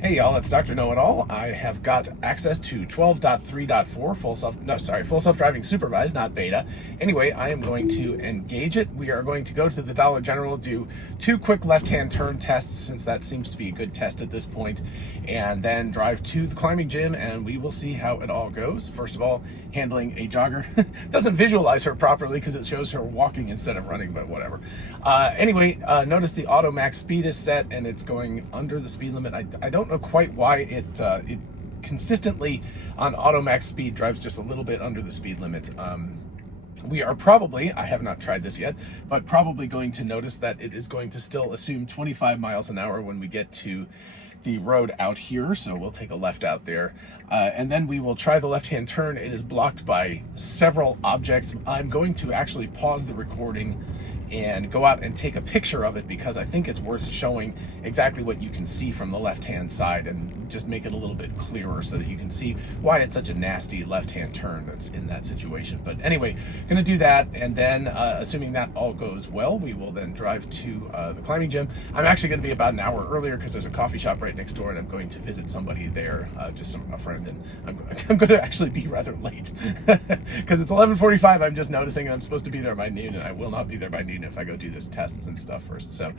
Hey y'all, it's Dr. Know-It-All. I have got access to 12.3.4 full self-driving supervised, not beta. Anyway, I am going to engage it. We are going to go to the Dollar General, do 2 quick left-hand turn tests, since that seems to be a good test at this point, and then drive to the climbing gym, and we will see how it all goes. First of all, handling a jogger. Doesn't visualize her properly because it shows her walking instead of running, but whatever. Anyway, notice the auto max speed is set, and it's going under the speed limit. I don't know quite why it consistently on auto max speed drives just a little bit under the speed limit. We are probably, I have not tried this yet, but probably going to notice that it is going to still assume 25 miles an hour when we get to the road out here. So we'll take a left out there, and then we will try the left-hand turn. It is blocked by several objects. I'm going to actually pause the recording and go out and take a picture of it, because I think it's worth showing exactly what you can see from the left-hand side and just make it a little bit clearer so that you can see why it's such a nasty left-hand turn that's in that situation. But anyway, gonna do that, and then assuming that all goes well, we will then drive to the climbing gym. I'm actually gonna be about an hour earlier because there's a coffee shop right next door, and I'm going to visit somebody there, just a friend, and I'm gonna actually be rather late because it's 11:45. I'm just noticing, and I'm supposed to be there by noon, and I will not be there by noon if I go do this tests and stuff first. So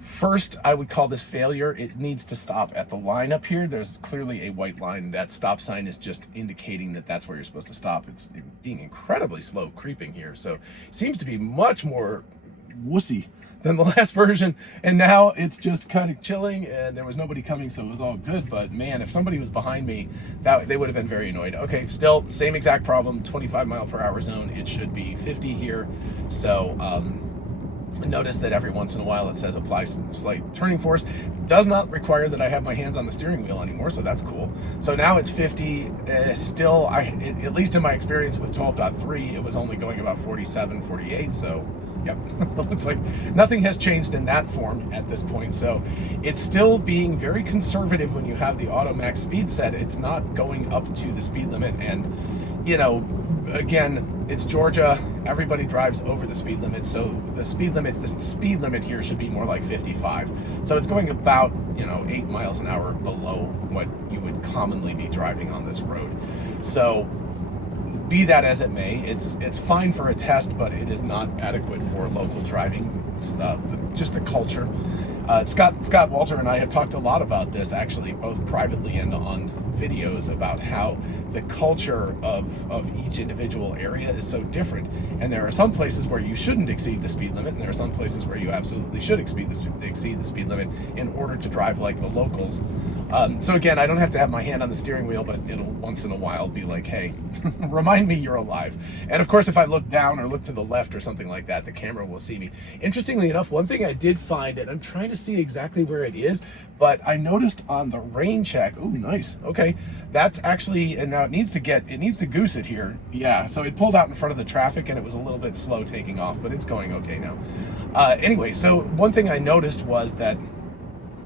first, I would call this failure. It needs to stop at the line up here. There's clearly a white line. That stop sign is just indicating that that's where you're supposed to stop. It's being incredibly slow creeping here, so seems to be much more wussy than the last version, and now it's just kind of chilling, and there was nobody coming, so it was all good. But man, if somebody was behind me, that they would have been very annoyed. Okay, still same exact problem, 25 mile per hour zone. It should be 50 here. So notice that every once in a while it says apply some slight turning force. Does not require that I have my hands on the steering wheel anymore, so that's cool. So now it's 50. Still, at least in my experience with 12.3, it was only going about 47, 48. So yep, it looks like nothing has changed in that form at this point. So it's still being very conservative when you have the auto max speed set. It's not going up to the speed limit, and you know, again, it's Georgia. Everybody drives over the speed limit, so the speed limit here should be more like 55. So it's going about, 8 miles an hour below what you would commonly be driving on this road. So be that as it may, it's fine for a test, but it is not adequate for local driving. Just the culture. Scott Walter and I have talked a lot about this, actually, both privately and on videos, about how the culture of each individual area is so different. And there are some places where you shouldn't exceed the speed limit, and there are some places where you absolutely should exceed the speed limit in order to drive like the locals. So again, I don't have to have my hand on the steering wheel, but it'll once in a while be like, hey, remind me you're alive. And of course, if I look down or look to the left or something like that, the camera will see me. Interestingly enough, one thing I did find, and I'm trying to see exactly where it is, but I noticed on the rain check, ooh, nice, okay, that's actually, and now it needs to goose it here. Yeah, so it pulled out in front of the traffic, and it was a little bit slow taking off, but it's going okay now. Anyway, so one thing I noticed was that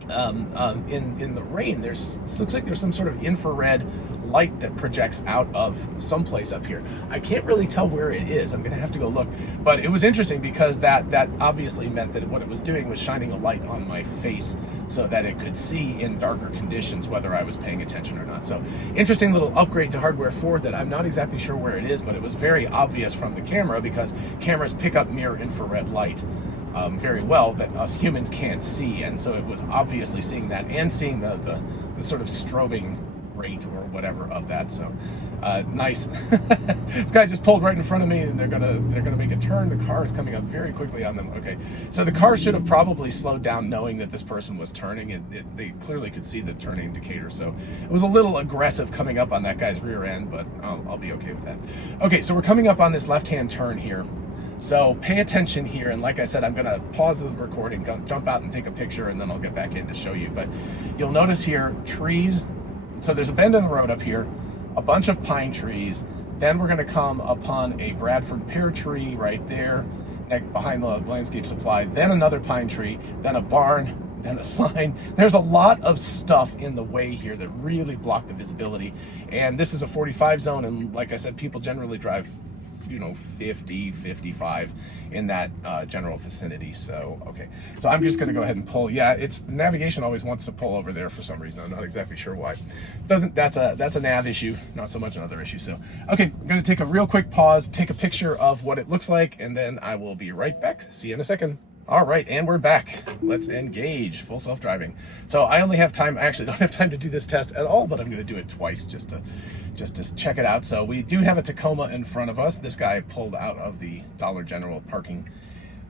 in the rain, it looks like there's some sort of infrared light that projects out of someplace up here. I can't really tell where it is. I'm gonna have to go look, but it was interesting because that obviously meant that what it was doing was shining a light on my face so that it could see in darker conditions whether I was paying attention or not. So interesting little upgrade to hardware 4 that I'm not exactly sure where it is, but it was very obvious from the camera, because cameras pick up near infrared light very well that us humans can't see, and so it was obviously seeing that and seeing the sort of strobing rate or whatever of that. So nice. This guy just pulled right in front of me, and they're gonna make a turn. The car is coming up very quickly on them. Okay, so the car should have probably slowed down knowing that this person was turning. They clearly could see the turn indicator, so it was a little aggressive coming up on that guy's rear end, but I'll be okay with that. Okay, so we're coming up on this left-hand turn here. So pay attention here, and like I said, I'm gonna pause the recording, jump out and take a picture, and then I'll get back in to show you. But you'll notice here, trees. So there's a bend in the road up here, a bunch of pine trees. Then we're gonna come upon a Bradford pear tree right there, behind the landscape supply, then another pine tree, then a barn, then a sign. There's a lot of stuff in the way here that really block the visibility. And this is a 45 zone, and like I said, people generally drive 50, 55 in that general vicinity. So, okay. So I'm just going to go ahead and pull. Yeah, it's navigation always wants to pull over there for some reason. I'm not exactly sure why. That's a nav issue, not so much another issue. So, okay, I'm going to take a real quick pause, take a picture of what it looks like, and then I will be right back. See you in a second. All right, and we're back. Let's engage full self-driving. So I only have time, I actually don't have time to do this test at all, but I'm going to do it twice just to check it out. So we do have a Tacoma in front of us. This guy pulled out of the Dollar General parking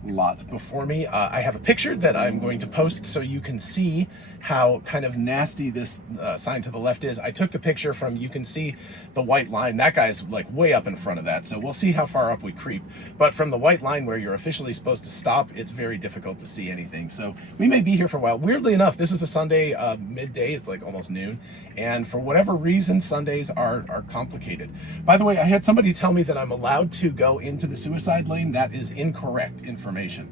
lot before me. I have a picture that I'm going to post so you can see how kind of nasty this sign to the left is. I took the picture from, you can see the white line. That guy's like way up in front of that, so we'll see how far up we creep. But from the white line where you're officially supposed to stop, it's very difficult to see anything. So we may be here for a while. Weirdly enough, this is a Sunday midday. It's like almost noon, and for whatever reason, Sundays are complicated. By the way, I had somebody tell me that I'm allowed to go into the suicide lane. That is incorrect information.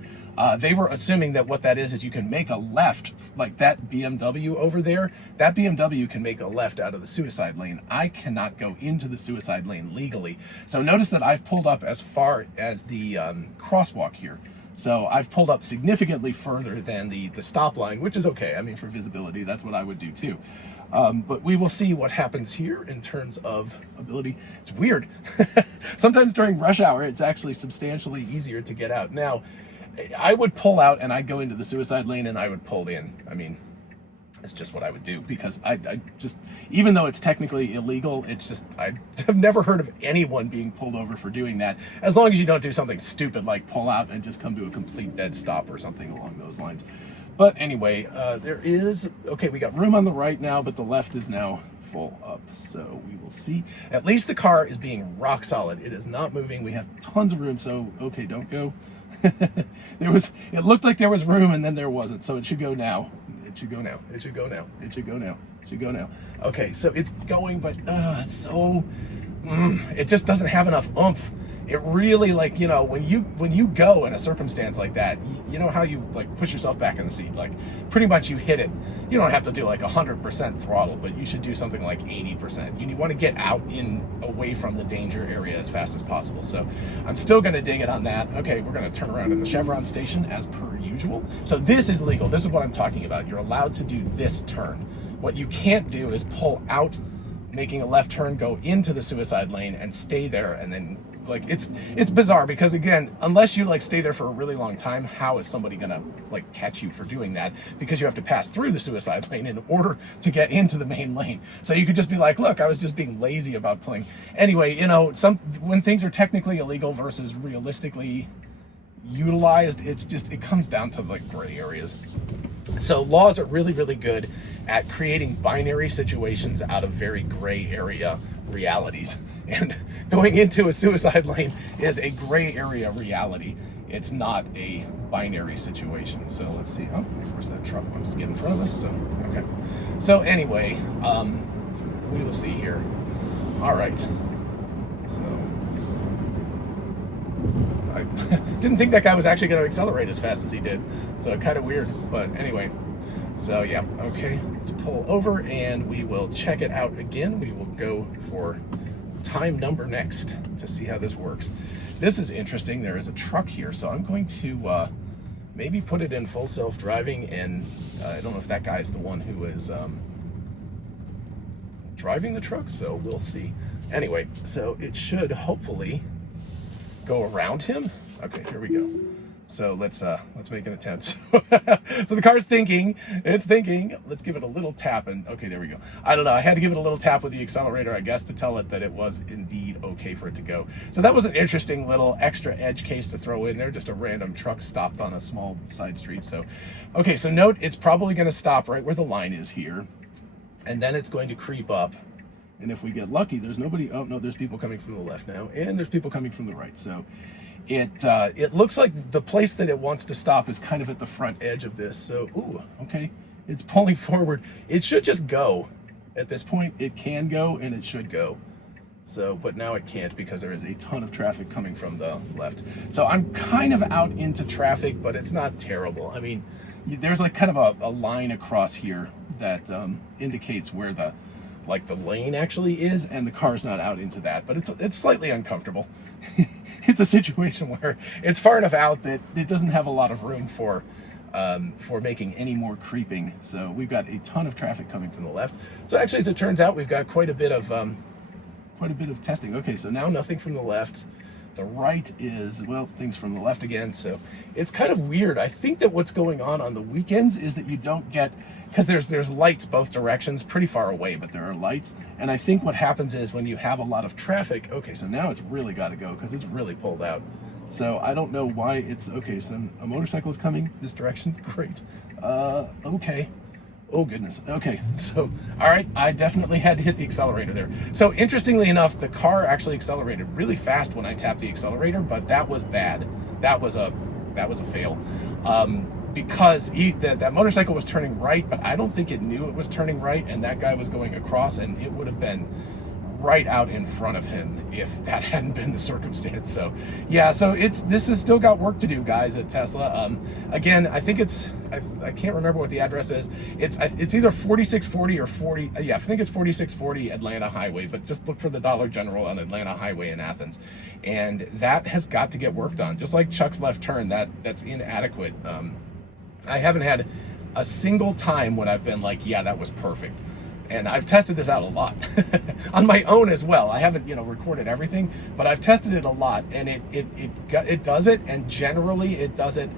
They were assuming that what that is you can make a left, like that BMW over there. That BMW can make a left out of the suicide lane. I cannot go into the suicide lane legally. So notice that I've pulled up as far as the crosswalk here. So I've pulled up significantly further than the stop line, which is okay. I mean, for visibility, that's what I would do too. But we will see what happens here in terms of ability. It's weird. Sometimes during rush hour, it's actually substantially easier to get out. Now, I would pull out and I'd go into the suicide lane and I would pull in. I mean, it's just what I would do, because I just, even though it's technically illegal, it's just, I've never heard of anyone being pulled over for doing that, as long as you don't do something stupid like pull out and just come to a complete dead stop or something along those lines. But anyway, there is, okay, we got room on the right now, but the left is now full up. So we will see. At least the car is being rock solid. It is not moving. We have tons of room. So, okay, don't go. It looked like there was room and then there wasn't. So it should go now. It should go now. It should go now. It should go now. It should go now. Okay, so it's going, but it just doesn't have enough oomph. It really, like, you know, when you go in a circumstance like that, you know how you like push yourself back in the seat, like pretty much you hit it. You don't have to do like 100% throttle, but you should do something like 80%. You want to get out away from the danger area as fast as possible. So I'm still going to ding it on that. Okay, we're going to turn around in the Chevron station as per usual. So this is legal. This is what I'm talking about. You're allowed to do this turn. What you can't do is pull out, making a left turn, go into the suicide lane and stay there, and then like it's bizarre, because again, unless you like stay there for a really long time, how is somebody gonna like catch you for doing that? Because you have to pass through the suicide lane in order to get into the main lane. So you could just be like, look, I was just being lazy about pulling. Anyway, you know, when things are technically illegal versus realistically utilized, it comes down to like gray areas. So laws are really, really good at creating binary situations out of very gray area realities. And going into a suicide lane is a gray area reality. It's not a binary situation. So let's see. Oh, of course that truck wants to get in front of us. So, okay. So anyway, we will see here. All right. So I didn't think that guy was actually going to accelerate as fast as he did. So kind of weird, but anyway. So yeah, okay, let's pull over and we will check it out again. We will go for time number next to see how this works. This is interesting. There is a truck here, so I'm going to maybe put it in full self-driving, and I don't know if that guy's the one who is driving the truck, so we'll see. Anyway, so it should hopefully go around him. Okay, here we go. So let's make an attempt. So the car's thinking, it's thinking. Let's give it a little tap, and okay, there we go. I don't know. I had to give it a little tap with the accelerator, I guess, to tell it that it was indeed okay for it to go. So that was an interesting little extra edge case to throw in there. Just a random truck stopped on a small side street. So, okay, so note it's probably going to stop right where the line is here, and then it's going to creep up. And if we get lucky, there's nobody. Oh no, there's people coming from the left now, and there's people coming from the right. So it looks like the place that it wants to stop is kind of at the front edge of this. So, ooh, okay, it's pulling forward. It should just go. At this point, it can go and it should go. So, but now it can't because there is a ton of traffic coming from the left. So I'm kind of out into traffic, but it's not terrible. I mean, there's like kind of a line across here that indicates where the like the lane actually is, and the car's not out into that, but it's slightly uncomfortable. It's a situation where it's far enough out that it doesn't have a lot of room for making any more creeping. So we've got a ton of traffic coming from the left. So actually, as it turns out, we've got quite a bit of testing. Okay, so now nothing from the left. The right is, well, things from the left again. So it's kind of weird. I think that what's going on the weekends is that you don't get, because there's lights both directions, pretty far away, but there are lights. And I think what happens is when you have a lot of traffic, okay, so now it's really got to go because it's really pulled out. So I don't know why it's, okay, so a motorcycle is coming this direction. Great. Okay. Oh, goodness. Okay, so, all right, I definitely had to hit the accelerator there. So, interestingly enough, the car actually accelerated really fast when I tapped the accelerator, but that was bad. That was a fail. Because that motorcycle was turning right, but I don't think it knew it was turning right, and that guy was going across, and it would have been right out in front of him if that hadn't been the circumstance. So yeah, so this has still got work to do, guys, at Tesla. Again, I think I can't remember what the address is. It's either 4640 or 40, yeah, I think it's 4640 Atlanta Highway, but just look for the Dollar General on Atlanta Highway in Athens. And that has got to get worked on. Just like Chuck's left turn, that's inadequate. I haven't had a single time when I've been like, yeah, that was perfect. And I've tested this out a lot on my own as well. I haven't, recorded everything, but I've tested it a lot, and it does it, and generally it does it,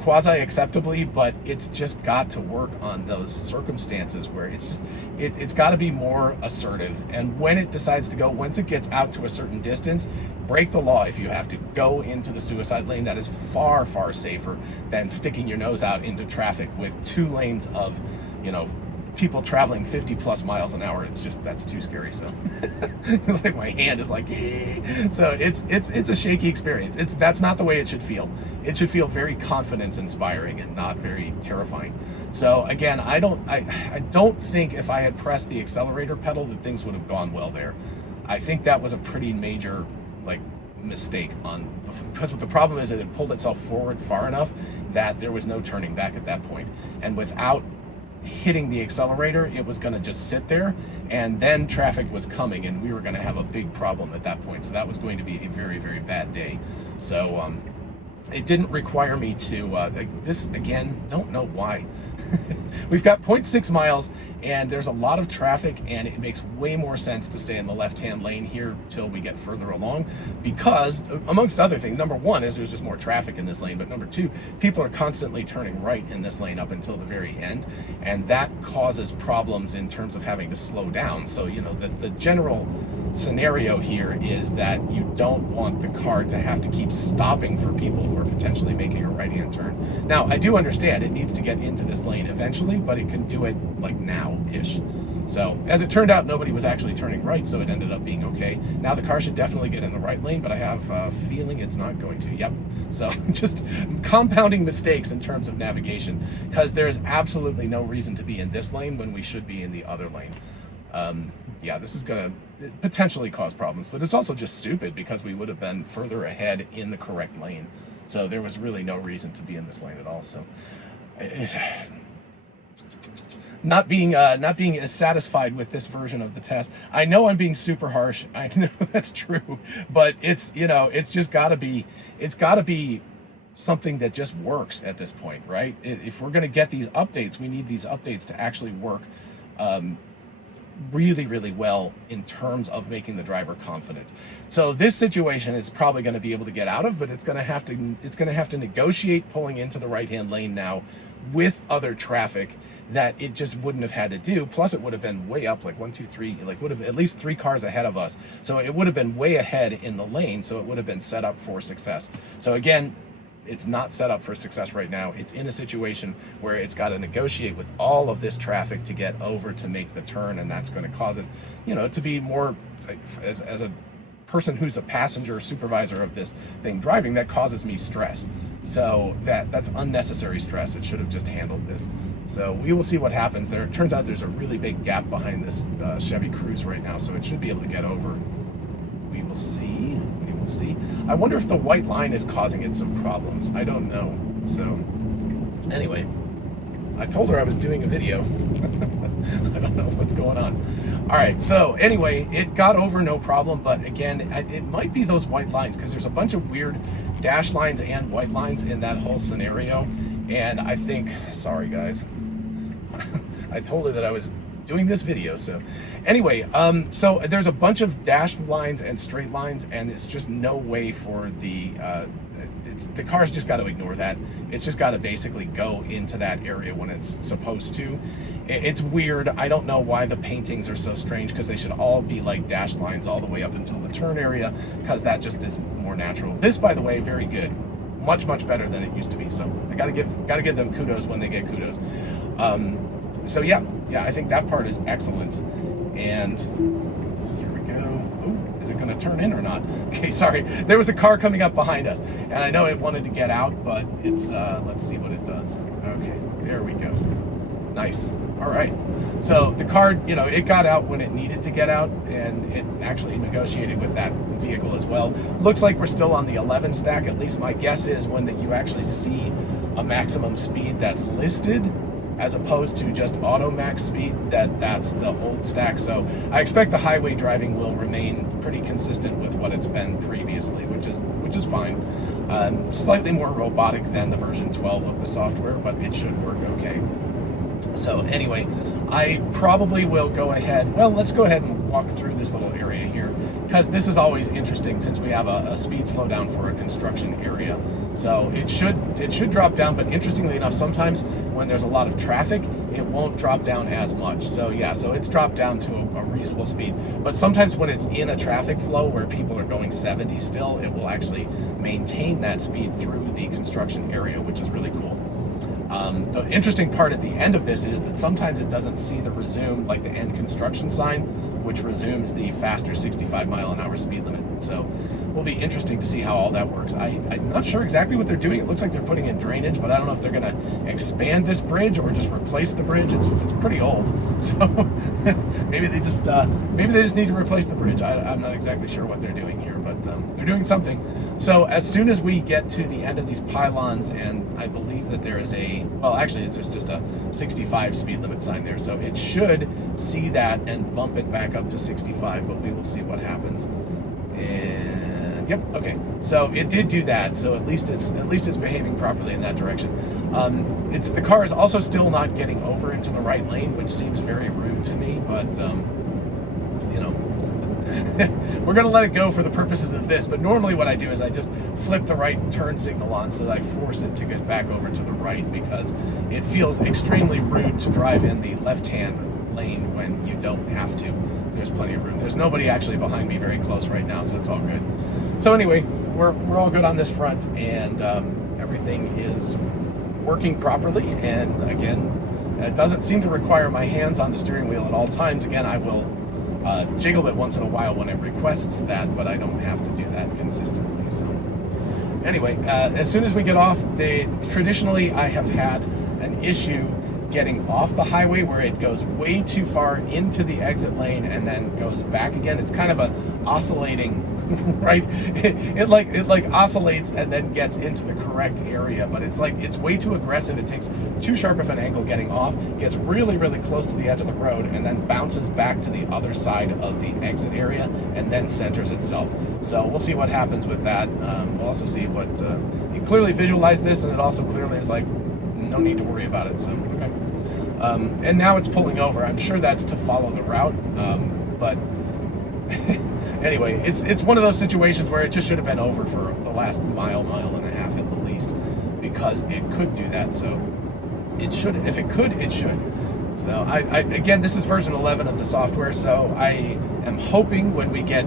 quasi acceptably, but it's just got to work on those circumstances where it's got to be more assertive. And when it decides to go, once it gets out to a certain distance, break the law if you have to. Go into the suicide lane. That is far, far safer than sticking your nose out into traffic with 2 lanes of, people traveling 50 plus miles an hour. That's too scary. So it's like my hand is like, eh. So it's a shaky experience. That's not the way it should feel. It should feel very confidence inspiring and not very terrifying. So again, I don't think if I had pressed the accelerator pedal that things would have gone well there. I think that was a pretty major mistake because the problem is that it pulled itself forward far enough that there was no turning back at that point. And without hitting the accelerator, it was going to just sit there, and then traffic was coming, and we were going to have a big problem at that point. So that was going to be a very, very bad day. So it didn't require me to this again, don't know why. We've got 0.6 miles, and there's a lot of traffic, and it makes way more sense to stay in the left-hand lane here till we get further along, because amongst other things, number one is there's just more traffic in this lane, but number two, people are constantly turning right in this lane up until the very end, and that causes problems in terms of having to slow down. So the general scenario here is that you don't want the car to have to keep stopping for people who are potentially making a right-hand turn. Now, I do understand it needs to get into this lane eventually, but it can do it now-ish. So as it turned out, nobody was actually turning right, so it ended up being okay. Now the car should definitely get in the right lane, but I have a feeling it's not going to. Yep. So just compounding mistakes in terms of navigation, because there's absolutely no reason to be in this lane when we should be in the other lane. Yeah, this is going to potentially cause problems, but it's also just stupid because we would have been further ahead in the correct lane. So there was really no reason to be in this lane at all. So not being as satisfied with this version of the test. I know I'm being super harsh. I know that's true, but it's just got to be something that just works at this point, right? If we're going to get these updates, we need these updates to actually work really, really well in terms of making the driver confident. So this situation is probably going to be able to get out of, but it's going to have to negotiate pulling into the right-hand lane now with other traffic that it just wouldn't have had to do. Plus it would have been way up, like 1, 2, 3, would have at least 3 cars ahead of us. So it would have been way ahead in the lane. So it would have been set up for success. So again, it's not set up for success right now. It's in a situation where it's got to negotiate with all of this traffic to get over to make the turn, and that's going to cause it, to be more, as a person who's a passenger supervisor of this thing driving, that causes me stress. So that's unnecessary stress. It should have just handled this. So we will see what happens there. It turns out there's a really big gap behind this Chevy Cruze right now, so it should be able to get over. We will see. I wonder if the white line is causing it some problems. I don't know. So anyway, I told her I was doing a video. I don't know what what's going on. All right, so anyway, it got over no problem, but again, it might be those white lines because there's a bunch of weird dash lines and white lines in that whole scenario. And I think, sorry guys, I told her that I was doing this video. So anyway, so there's a bunch of dashed lines and straight lines, and it's just no way for the car's just got to ignore that. It's just got to basically go into that area when it's supposed to. It's weird. I don't know why the paintings are so strange, because they should all be like dashed lines all the way up until the turn area, because that just is more natural. This, by the way, very good. Much better than it used to be. So I gotta give them kudos when they get kudos. So yeah, I think that part is excellent. And here we go. Ooh, is it gonna turn in or not? Okay, sorry. There was a car coming up behind us, and I know it wanted to get out, but it's let's see what it does. Okay, there we go. Nice. All right. So the car, you know, it got out when it needed to get out, and it actually negotiated with that vehicle as well. Looks like we're still on the 11 stack. At least my guess is when that you actually see a maximum speed that's listed, as opposed to just auto max speed, that's the old stack. So I expect the highway driving will remain pretty consistent with what it's been previously, which is fine. Slightly more robotic than the version 12 of the software, but it should work okay. So anyway, I probably will go ahead. Well, let's go ahead and walk through this little area here, because this is always interesting since we have a speed slowdown for a construction area. So it should drop down, but interestingly enough, sometimes when there's a lot of traffic, it won't drop down as much. So yeah, so it's dropped down to a reasonable speed. But sometimes when it's in a traffic flow where people are going 70 still, it will actually maintain that speed through the construction area, which is really cool. The interesting part at the end of this is that sometimes it doesn't see the resume, like the end construction sign, which resumes the faster 65 mile an hour speed limit. So it will be interesting to see how all that works. I'm not sure exactly what they're doing. It looks like they're putting in drainage, but I don't know if they're going to expand this bridge or just replace the bridge. It's pretty old, so maybe they just need to replace the bridge. I'm not exactly sure what they're doing here, but they're doing something. So as soon as we get to the end of these pylons, and I believe that there is there's just a 65 speed limit sign there, so it should see that and bump it back up to 65, but we will see what happens. And yep, okay, so it did do that, so at least it's behaving properly in that direction. The car is also still not getting over into the right lane, which seems very rude to me, but you know, we're going to let it go for the purposes of this. But normally what I do is I just flip the right turn signal on so that I force it to get back over to the right, because it feels extremely rude to drive in the left-hand lane when you don't have to. There's plenty of room. There's nobody actually behind me very close right now, so it's all good. So anyway, we're all good on this front, and everything is working properly. And again, it doesn't seem to require my hands on the steering wheel at all times. Again, I will jiggle it once in a while when it requests that, but I don't have to do that consistently. So anyway, as soon as we get off, traditionally I have had an issue getting off the highway where it goes way too far into the exit lane and then goes back again. It's kind of an oscillating, right? It like oscillates and then gets into the correct area, but it's way too aggressive. It takes too sharp of an angle getting off, gets really close to the edge of the road, and then bounces back to the other side of the exit area and then centers itself. So we'll see what happens with that. We'll also see what you clearly visualize this, and it also clearly is like no need to worry about it. So okay. And now it's pulling over. I'm sure that's to follow the route, but anyway, it's one of those situations where it just should have been over for the last mile and a half at the least, because it could do that. So it should, if it could, it should. So I again, this is version 11 of the software, so I am hoping when we get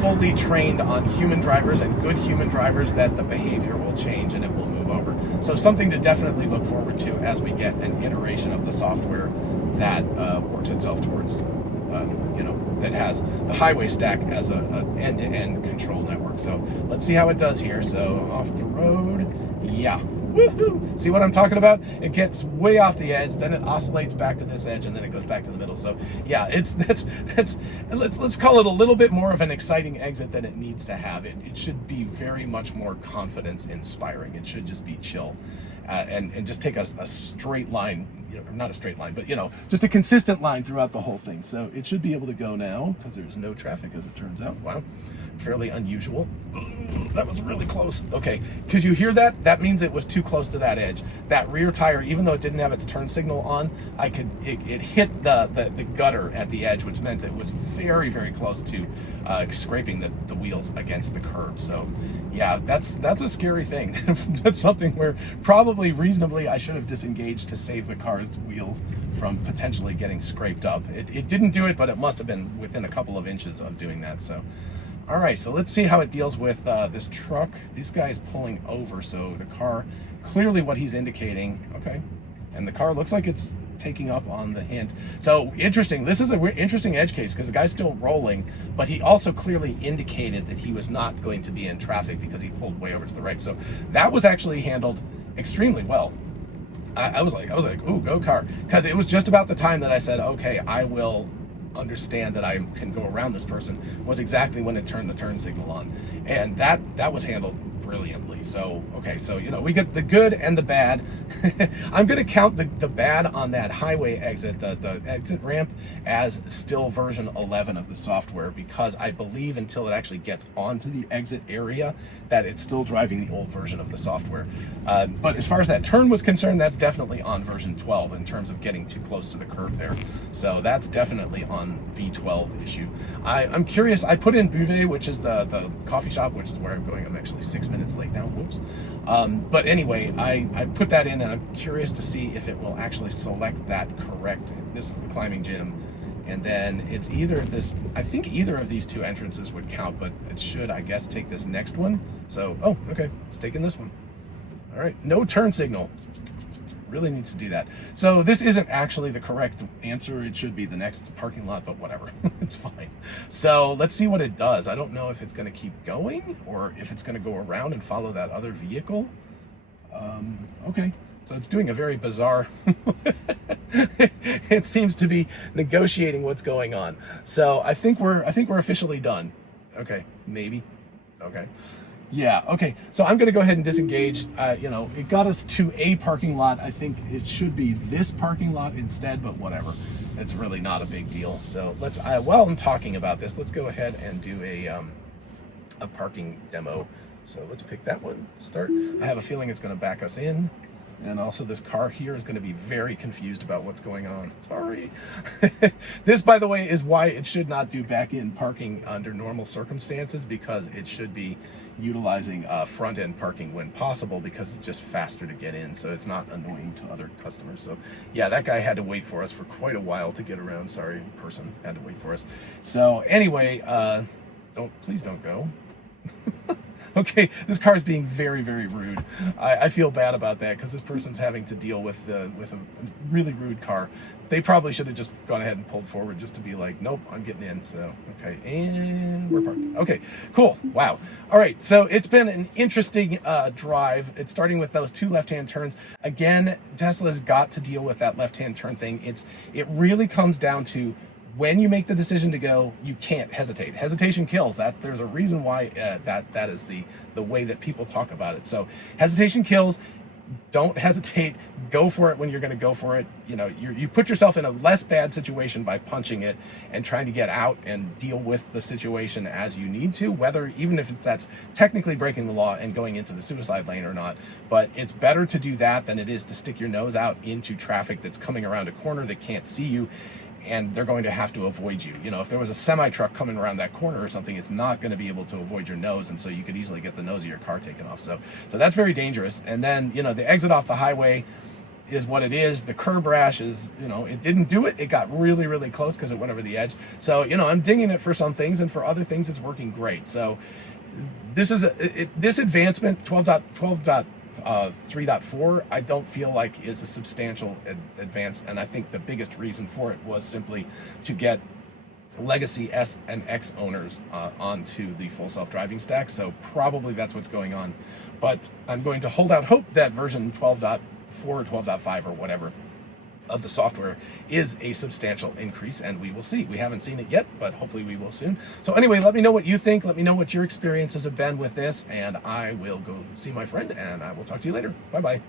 fully trained on human drivers and good human drivers that the behavior will change and it will move over. So something to definitely look forward to as we get an iteration of the software that works itself towards, that has the highway stack as an end-to-end control network. So let's see how it does here. So off the road, yeah. Woohoo! See what I'm talking about? It gets way off the edge, then it oscillates back to this edge, and then it goes back to the middle. So yeah, let's call it a little bit more of an exciting exit than it needs to have. It should be very much more confidence inspiring. It should just be chill, and just take a straight line, not a straight line, but just a consistent line throughout the whole thing. So it should be able to go now because there's no traffic, as it turns out. Wow, fairly unusual. That was really close. Okay, because you hear that? That means it was too close to that edge. That rear tire, even though it didn't have its turn signal on, it hit the gutter at the edge, which meant it was very, very close to scraping the wheels against the curb. So yeah, that's a scary thing. That's something where probably reasonably I should have disengaged to save the car's wheels from potentially getting scraped up. It didn't do it, but it must have been within a couple of inches of doing that. So all right, so let's see how it deals with this truck. This guy's pulling over, so the car, clearly what he's indicating, okay, and the car looks like it's taking up on the hint. So interesting, this is an interesting edge case because the guy's still rolling, but he also clearly indicated that he was not going to be in traffic because he pulled way over to the right. So that was actually handled extremely well. I was like, ooh, go car, because it was just about the time that I said, okay, I will understand that I can go around this person, was exactly when it turned the turn signal on, and that was handled brilliantly. So okay, so we get the good and the bad. I'm going to count the bad on that highway exit, the exit ramp, as still version 11 of the software, because I believe until it actually gets onto the exit area that it's still driving the old version of the software. But as far as that turn was concerned, that's definitely on version 12 in terms of getting too close to the curb there. So that's definitely on V12 issue. I'm curious, I put in Buvette, which is the coffee shop, which is where I'm going. I'm actually 6 minutes late now, whoops. But anyway, I put that in, and I'm curious to see if it will actually select that correct. This is the climbing gym, and then it's either this, I think either of these two entrances would count, but it should, I guess, take this next one. So, oh, okay, it's taking this one. All right, no turn signal. Really needs to do that. So this isn't actually the correct answer. It should be the next parking lot, but whatever. It's fine. So let's see what it does. I don't know if it's going to keep going or if it's going to go around and follow that other vehicle. Okay, so it's doing a very bizarre it seems to be negotiating what's going on. So I think we're officially done. Okay, maybe. Okay. Yeah, okay, so I'm gonna go ahead and disengage. It got us to a parking lot. I think it should be this parking lot instead, but whatever. It's really not a big deal. So let's, while I'm talking about this, let's go ahead and do a parking demo. So let's pick that one, start. I have a feeling it's gonna back us in. And also this car here is going to be very confused about what's going on. Sorry. This, by the way, is why it should not do back-end parking under normal circumstances, because it should be utilizing front-end parking when possible, because it's just faster to get in, so it's not annoying to other customers. So yeah, that guy had to wait for us for quite a while to get around. Sorry, person had to wait for us. So anyway, please don't go. Okay, this car is being very, very rude. I feel bad about that because this person's having to deal with a really rude car. They probably should have just gone ahead and pulled forward just to be like, nope, I'm getting in. So, okay, and we're parked. Okay, cool. Wow. All right, so it's been an interesting drive. It's starting with those two left-hand turns. Again, Tesla's got to deal with that left-hand turn thing. It really comes down to, when you make the decision to go, you can't hesitate. Hesitation kills. There's a reason why that is the way that people talk about it. So hesitation kills. Don't hesitate. Go for it when you're going to go for it. You put yourself in a less bad situation by punching it and trying to get out and deal with the situation as you need to, even if that's technically breaking the law and going into the suicide lane or not. But it's better to do that than it is to stick your nose out into traffic that's coming around a corner that can't see you, and they're going to have to avoid you. If there was a semi truck coming around that corner or something, it's not going to be able to avoid your nose, and so you could easily get the nose of your car taken off. So that's very dangerous. And then, the exit off the highway is what it is. The curb rash is, it didn't do it. It got really, really close because it went over the edge. So, I'm dinging it for some things, and for other things, it's working great. So this is this advancement, 3.4, I don't feel like is a substantial advance, and I think the biggest reason for it was simply to get legacy S and X owners onto the full self-driving stack. So probably that's what's going on, but I'm going to hold out hope that version 12.4 or 12.5 or whatever of the software is a substantial increase, and we will see. We haven't seen it yet, but hopefully we will soon. So anyway, let me know what you think. Let me know what your experiences have been with this, and I will go see my friend, and I will talk to you later. Bye-bye.